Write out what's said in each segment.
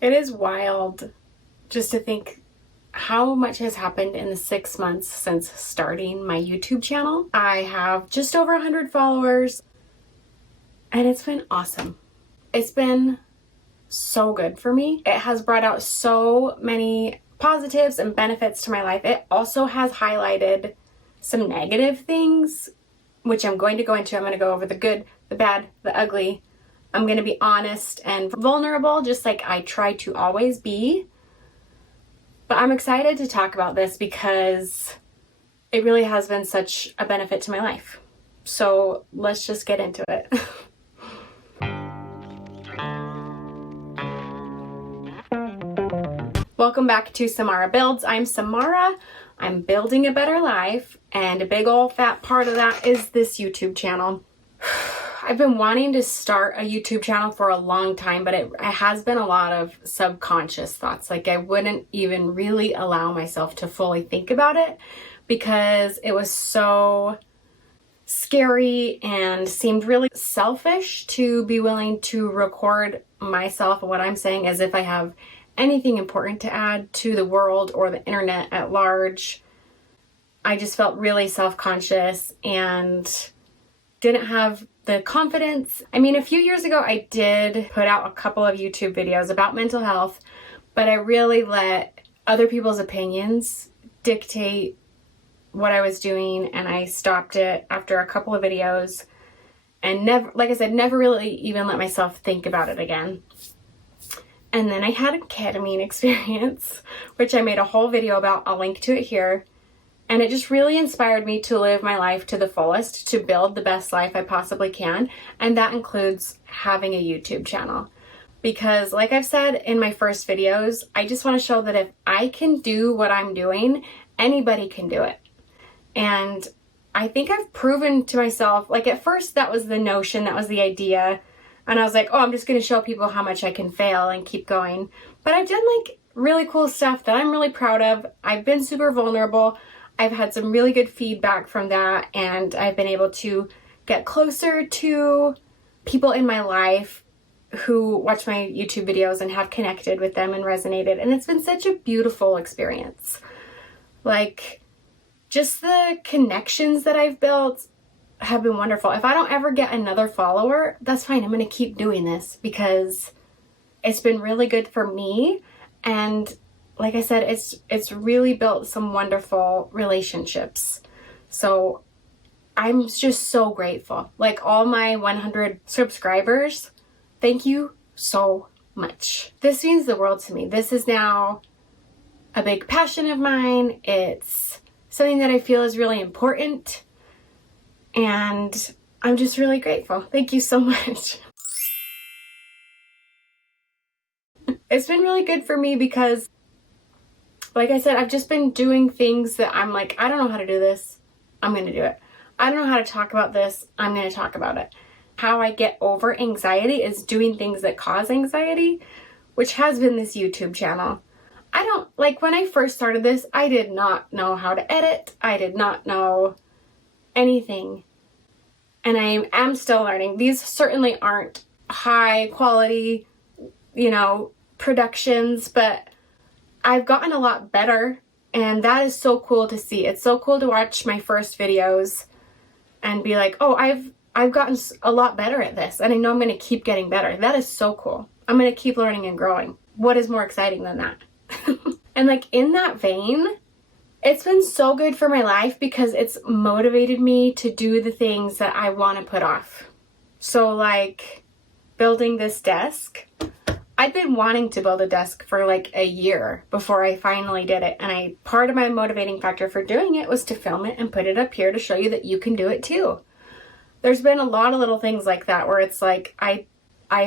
It is wild just to think how much has happened in the 6 months since starting my YouTube channel. I have just over 100 followers and it's been awesome. It's been so good for me. It has brought out so many positives and benefits to my life. It also has highlighted some negative things, which I'm going to go into. I'm going to go over the good, the bad, the ugly. I'm going to be honest and vulnerable, just like I try to always be. But I'm excited to talk about this because it really has been such a benefit to my life. So let's just get into it. Welcome back to Samara Builds. I'm Samara. I'm building a better life, and a big old fat part of that is this YouTube channel. I've been wanting to start a YouTube channel for a long time, but it has been a lot of subconscious thoughts. Like I wouldn't even really allow myself to fully think about it because it was so scary and seemed really selfish to be willing to record myself and what I'm saying as if I have anything important to add to the world or the internet at large. I just felt really self-conscious and didn't have the confidence. I mean, a few years ago, I did put out a couple of YouTube videos about mental health, but I really let other people's opinions dictate what I was doing, and I stopped it after a couple of videos and never, like I said, never really even let myself think about it again. And then I had a ketamine experience, which I made a whole video about. I'll link to it here. And it just really inspired me to live my life to the fullest, to build the best life I possibly can. And that includes having a YouTube channel. Because like I've said in my first videos, I just want to show that if I can do what I'm doing, anybody can do it. And I think I've proven to myself, like at first that was the notion, that was the idea. And I was like, oh, I'm just going to show people how much I can fail and keep going. But I've done like really cool stuff that I'm really proud of. I've been super vulnerable. I've had some really good feedback from that, and I've been able to get closer to people in my life who watch my YouTube videos and have connected with them and resonated. And it's been such a beautiful experience. Like, just the connections that I've built have been wonderful. If I don't ever get another follower, that's fine. I'm going to keep doing this because it's been really good for me. And like I said, it's really built some wonderful relationships. So I'm just so grateful. Like all my 100 subscribers, thank you so much. This means the world to me. This is now a big passion of mine. It's something that I feel is really important. And I'm just really grateful. Thank you so much. It's been really good for me because, like I said, I've just been doing things that I'm like, I don't know how to do this. I'm going to do it. I don't know how to talk about this. I'm going to talk about it. How I get over anxiety is doing things that cause anxiety, which has been this YouTube channel. I don't, like when I first started this, I did not know how to edit. I did not know anything. And I am still learning. These certainly aren't high quality, productions, but I've gotten a lot better, and that is so cool to see. It's so cool to watch my first videos and be like, oh, I've gotten a lot better at this, and I know I'm going to keep getting better. That is so cool. I'm going to keep learning and growing. What is more exciting than that? And like in that vein, it's been so good for my life because it's motivated me to do the things that I want to put off. So like building this desk, I'd been wanting to build a desk for like a year before I finally did it. And part of my motivating factor for doing it was to film it and put it up here to show you that you can do it too. There's been a lot of little things like that where it's like I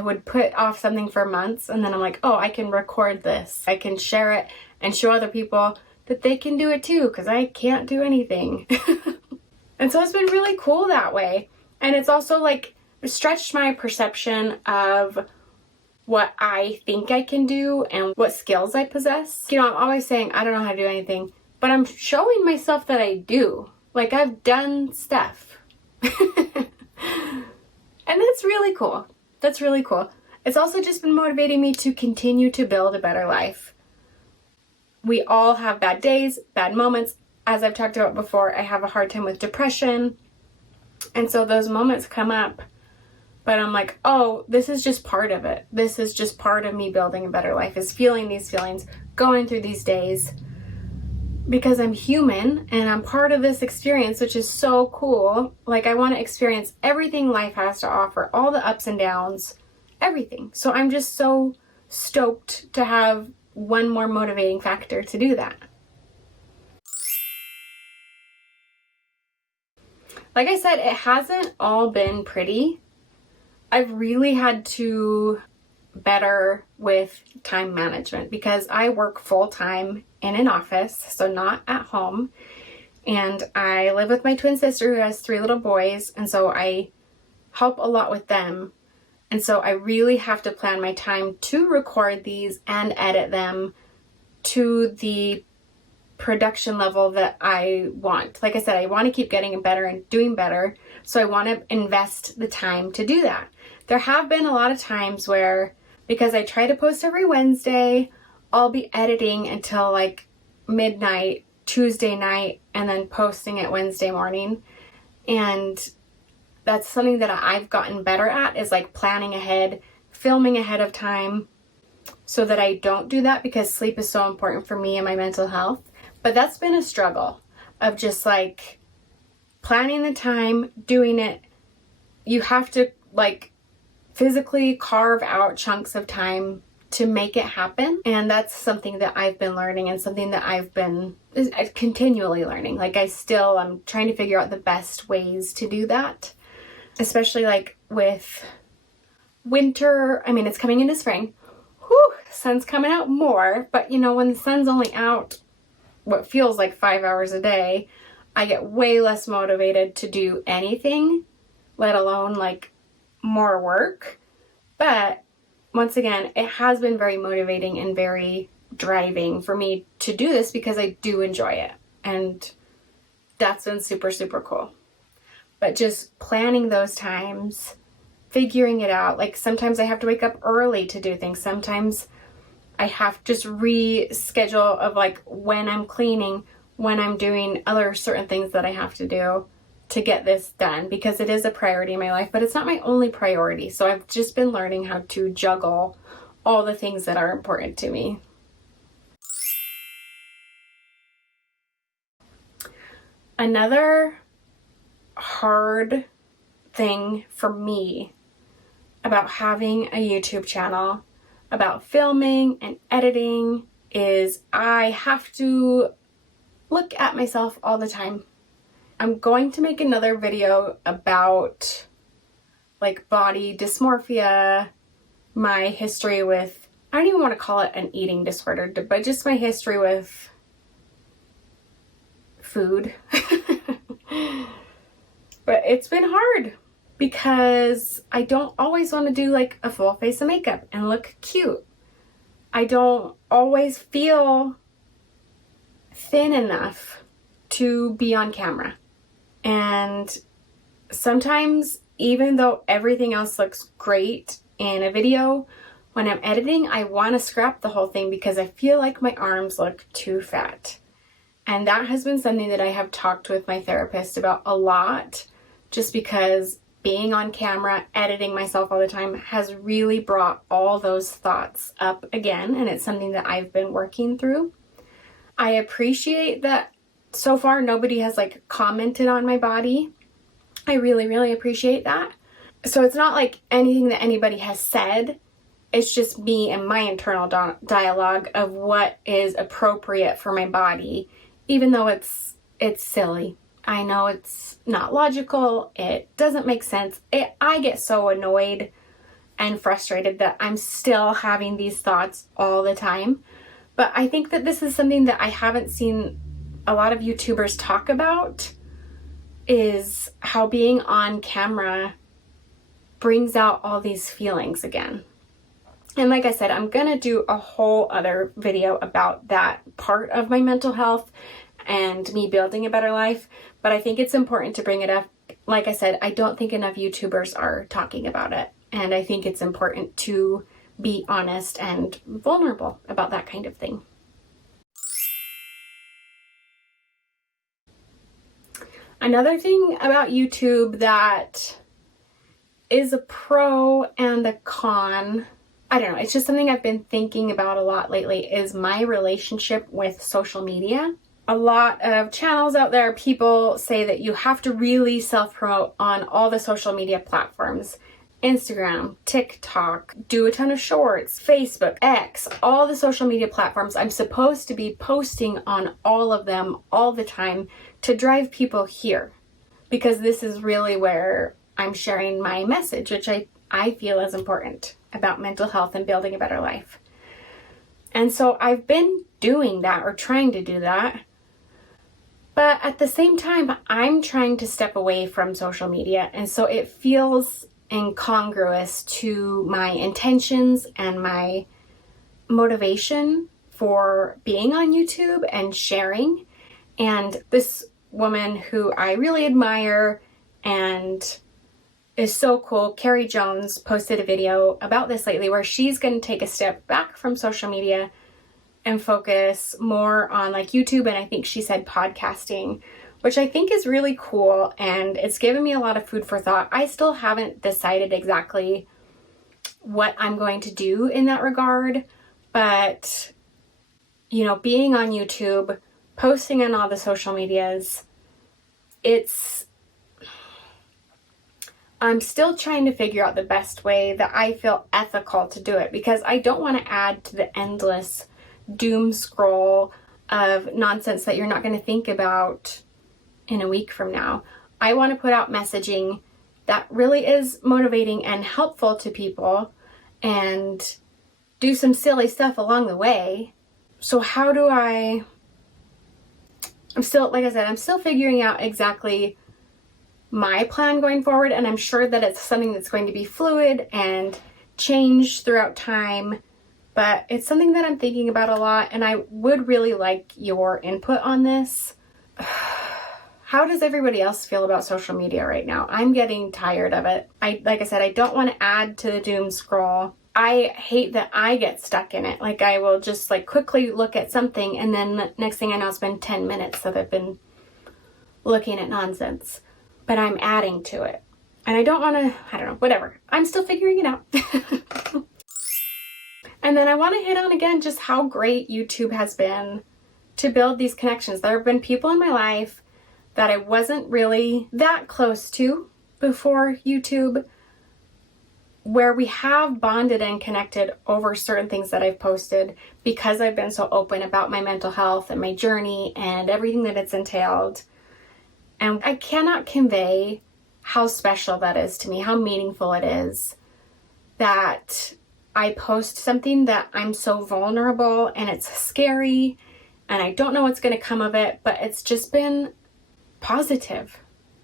would put off something for months and then I'm like, oh, I can record this. I can share it and show other people that they can do it too because I can't do anything. And so it's been really cool that way. And it's also like stretched my perception of what I think I can do and what skills I possess. I'm always saying I don't know how to do anything, but I'm showing myself that I do. Like I've done stuff. And that's really cool. That's really cool. It's also just been motivating me to continue to build a better life. We all have bad days, bad moments. As I've talked about before, I have a hard time with depression. And so those moments come up. But I'm like, oh, this is just part of it. This is just part of me building a better life, is feeling these feelings, going through these days. Because I'm human and I'm part of this experience, which is so cool. Like, I want to experience everything life has to offer, all the ups and downs, everything. So I'm just so stoked to have one more motivating factor to do that. Like I said, it hasn't all been pretty. I've really had to better with time management because I work full-time in an office, so not at home. And I live with my twin sister who has 3 little boys, and so I help a lot with them. And so I really have to plan my time to record these and edit them to the production level that I want. Like I said, I want to keep getting better and doing better, so I want to invest the time to do that. There have been a lot of times where, because I try to post every Wednesday, I'll be editing until like midnight Tuesday night and then posting it Wednesday morning. And that's something that I've gotten better at, is like planning ahead, filming ahead of time, so that I don't do that, because sleep is so important for me and my mental health. But that's been a struggle of just like planning the time, doing it. You have to like physically carve out chunks of time to make it happen. And that's something that I've been learning, and something that I've been continually learning. Like, I'm trying to figure out the best ways to do that, especially like with winter. I mean, it's coming into spring. Whew, the sun's coming out more, but you know, when the sun's only out what feels like 5 hours a day, I get way less motivated to do anything, let alone like more work. But once again, it has been very motivating and very driving for me to do this, because I do enjoy it, and that's been super, super cool. But just planning those times, figuring it out. Like, sometimes I have to wake up early to do things. Sometimes I have to just reschedule of like when I'm cleaning, when I'm doing other certain things that I have to do to get this done, because it is a priority in my life, but it's not my only priority. So I've just been learning how to juggle all the things that are important to me. Another hard thing for me about having a YouTube channel, about filming and editing, is I have to look at myself all the time. I'm going to make another video about like body dysmorphia, my history with, I don't even want to call it an eating disorder, but just my history with food. But it's been hard because I don't always want to do like a full face of makeup and look cute. I don't always feel thin enough to be on camera. And sometimes, even though everything else looks great in a video, when I'm editing, I want to scrap the whole thing because I feel like my arms look too fat. And that has been something that I have talked with my therapist about a lot, just because being on camera, editing myself all the time has really brought all those thoughts up again, and it's something that I've been working through. I appreciate that so far nobody has like commented on my body. I really, really appreciate that. So it's not like anything that anybody has said. It's just me and my internal dialogue of what is appropriate for my body, even though it's silly. I know it's not logical. It doesn't make sense. I get so annoyed and frustrated that I'm still having these thoughts all the time. But I think that this is something that I haven't seen a lot of YouTubers talk about, is how being on camera brings out all these feelings again. And like I said, I'm gonna do a whole other video about that part of my mental health and me building a better life, but I think it's important to bring it up. Like I said, I don't think enough YouTubers are talking about it, And I think it's important to be honest and vulnerable about that kind of thing. Another thing about YouTube that is a pro and a con, I don't know, it's just something I've been thinking about a lot lately, is my relationship with social media. A lot of channels out there, people say that you have to really self-promote on all the social media platforms. Instagram, TikTok, do a ton of shorts, Facebook, X, all the social media platforms. I'm supposed to be posting on all of them all the time to drive people here, because this is really where I'm sharing my message, which I feel is important about mental health and building a better life. And so I've been doing that, or trying to do that. But at the same time, I'm trying to step away from social media. And so it feels incongruous to my intentions and my motivation for being on YouTube and sharing. And this woman who I really admire and is so cool, Carrie Jones, posted a video about this lately where she's going to take a step back from social media and focus more on like YouTube, and I think she said podcasting, which I think is really cool, and it's given me a lot of food for thought. I still haven't decided exactly what I'm going to do in that regard, but you know, being on YouTube, posting on all the social medias, I'm still trying to figure out the best way that I feel ethical to do it, because I don't want to add to the endless doom scroll of nonsense that you're not going to think about in a week from now. I want to put out messaging that really is motivating and helpful to people, and do some silly stuff along the way. So how do I'm still, like I said, I'm still figuring out exactly my plan going forward, and I'm sure that it's something that's going to be fluid and change throughout time, but it's something that I'm thinking about a lot, and I would really like your input on this. How does everybody else feel about social media right now? I'm getting tired of it. Like I said, I don't want to add to the doom scroll. I hate that I get stuck in it. Like, I will just like quickly look at something, and then the next thing I know, it's been 10 minutes that I've been looking at nonsense. But I'm adding to it. And I don't want to, I don't know, whatever. I'm still figuring it out. And then I want to hit on again just how great YouTube has been to build these connections. There have been people in my life that I wasn't really that close to before YouTube, where we have bonded and connected over certain things that I've posted, because I've been so open about my mental health and my journey and everything that it's entailed. And I cannot convey how special that is to me, how meaningful it is that I post something that I'm so vulnerable, and it's scary and I don't know what's going to come of it, but it's just been positive,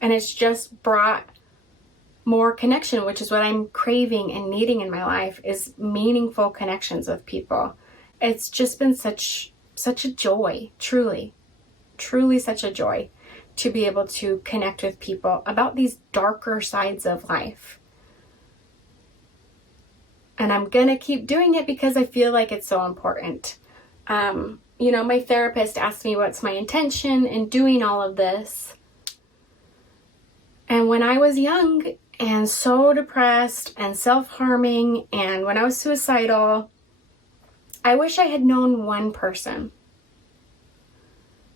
and it's just brought more connection, which is what I'm craving and needing in my life, is meaningful connections with people. It's just been such a joy, truly such a joy to be able to connect with people about these darker sides of life. And I'm gonna keep doing it because I feel like it's so important. You know, my therapist asked me what's my intention in doing all of this. And when I was young and so depressed and self-harming, and when I was suicidal, I wish I had known one person.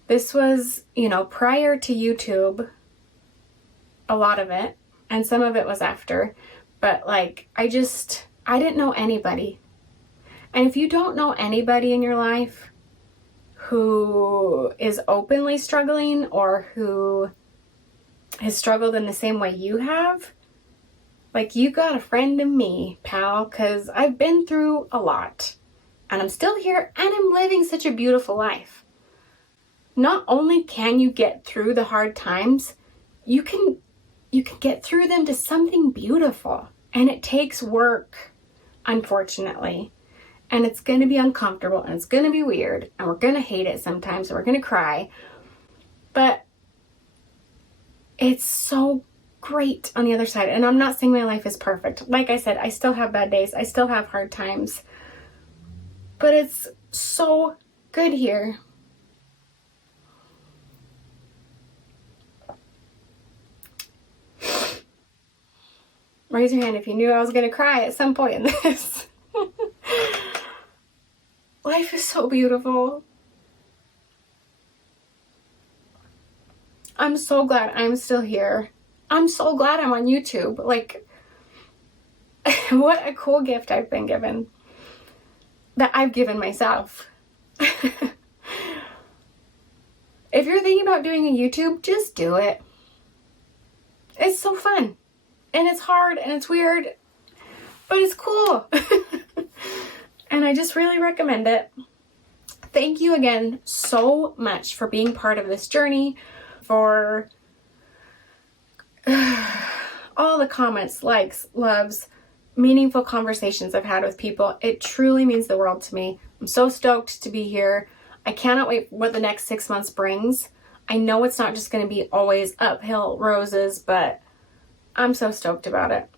This was, you know, prior to YouTube, a lot of it, and some of it was after, but like, I didn't know anybody. And if you don't know anybody in your life who is openly struggling, or who has struggled in the same way you have, like, you got a friend in me, pal, because I've been through a lot, and I'm still here, and I'm living such a beautiful life. Not only can you get through the hard times, you can get through them to something beautiful. And it takes work, unfortunately. And it's going to be uncomfortable, and it's going to be weird, and we're going to hate it sometimes, and we're going to cry. But it's so great on the other side. And I'm not saying my life is perfect. Like I said, I still have bad days. I still have hard times. But it's so good here. Raise your hand if you knew I was going to cry at some point in this. Life is so beautiful. I'm so glad I'm still here. I'm so glad I'm on YouTube. Like, what a cool gift I've been given. That I've given myself. If you're thinking about doing a YouTube, just do it. It's so fun. And it's hard and it's weird, but it's cool. And I just really recommend it. Thank you again so much for being part of this journey, for all the comments, likes, loves, meaningful conversations I've had with people. It truly means the world to me. I'm so stoked to be here. I cannot wait for what the next 6 months brings. I know it's not just going to be always uphill roses, but I'm so stoked about it.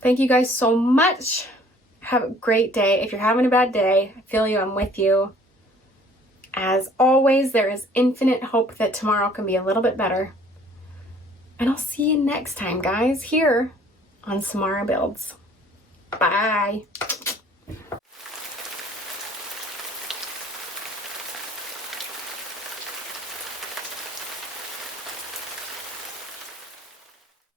Thank you guys so much. Have a great day. If you're having a bad day, I feel you. I'm with you. As always, there is infinite hope that tomorrow can be a little bit better. And I'll see you next time, guys, here on Samara Builds. Bye.